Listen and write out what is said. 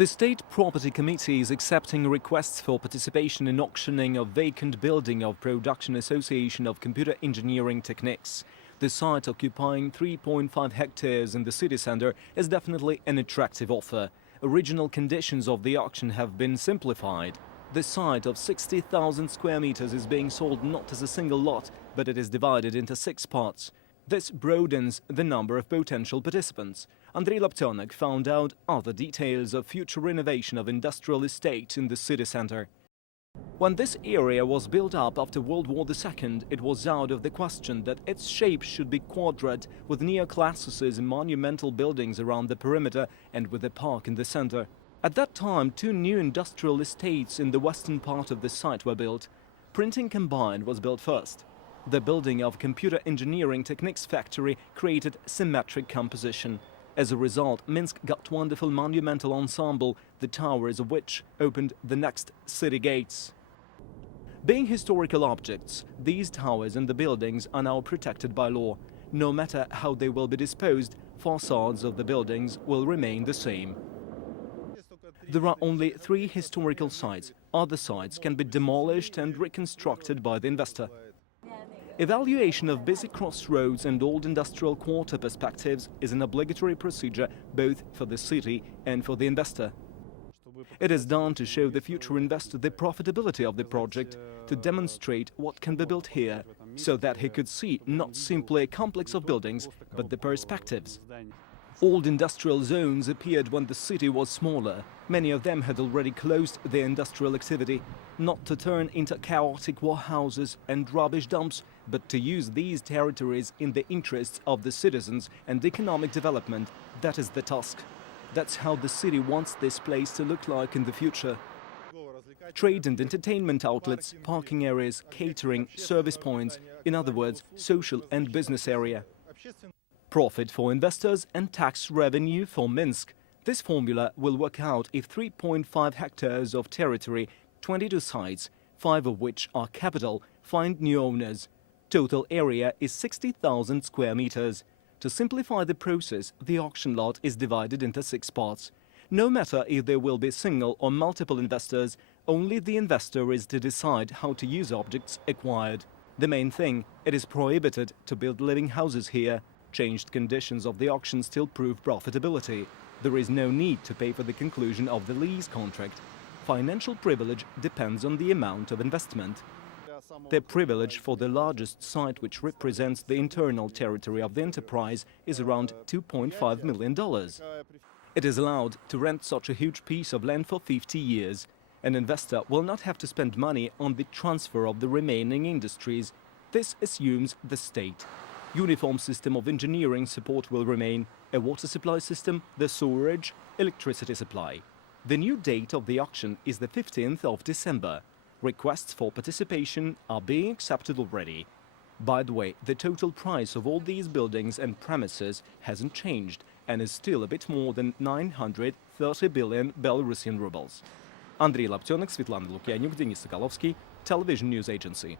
The State Property Committee is accepting requests for participation in auctioning of vacant building of Production Association of Computer Engineering Techniques. The site, occupying 3.5 hectares in the city center, is definitely an attractive offer. Original conditions of the auction have been simplified. The site of 60,000 square meters is being sold not as a single lot, but it is divided into 6 parts. This broadens the number of potential participants. Andrei Laptyonek found out other details of future renovation of industrial estate in the city center. When this area was built up after World War II, it was out of the question that its shape should be quadrate, with neoclassicism monumental buildings around the perimeter and with a park in the center. At that time, 2 new industrial estates in the western part of the site were built. Printing Combined was built first. The building of Computer Engineering Techniques factory created symmetric composition. As a result, Minsk got wonderful monumental ensemble, the towers of which opened the next city gates. Being historical objects, these towers and the buildings are now protected by law. No matter how they will be disposed, facades of the buildings will remain the same. There are only 3 historical sites. Other sites can be demolished and reconstructed by the investor. Evaluation of busy crossroads and old industrial quarter perspectives is an obligatory procedure both for the city and for the investor. It is done to show the future investor the profitability of the project, to demonstrate what can be built here, so that he could see not simply a complex of buildings, but the perspectives. Old industrial zones appeared when the city was smaller. Many of them had already closed their industrial activity, not to turn into chaotic warehouses and rubbish dumps, but to use these territories in the interests of the citizens and economic development. That is the task. That's how the city wants this place to look like in the future. Trade and entertainment outlets, parking areas, catering, service points, in other words, social and business area. Profit for investors and tax revenue for Minsk. This formula will work out if 3.5 hectares of territory, 22 sites, 5 of which are capital, find new owners. Total area is 60,000 square meters. To simplify the process, the auction lot is divided into 6 parts. No matter if there will be single or multiple investors, only the investor is to decide how to use objects acquired. The main thing, it is prohibited to build living houses here. Changed conditions of the auction still prove profitability. There is no need to pay for the conclusion of the lease contract. Financial privilege depends on the amount of investment. The privilege for the largest site, which represents the internal territory of the enterprise, is around $2.5 million. It is allowed to rent such a huge piece of land for 50 years. An investor will not have to spend money on the transfer of the remaining industries. This assumes the state. Uniform system of engineering support will remain, a water supply system, the sewerage, electricity supply. The new date of the auction is the 15th of December. Requests for participation are being accepted already. By the way, the total price of all these buildings and premises hasn't changed and is still a bit more than 930 billion Belarusian rubles. Andrei Laptyonek, Svetlana Lukyanuk, Denis Sokolovsky, Television News Agency.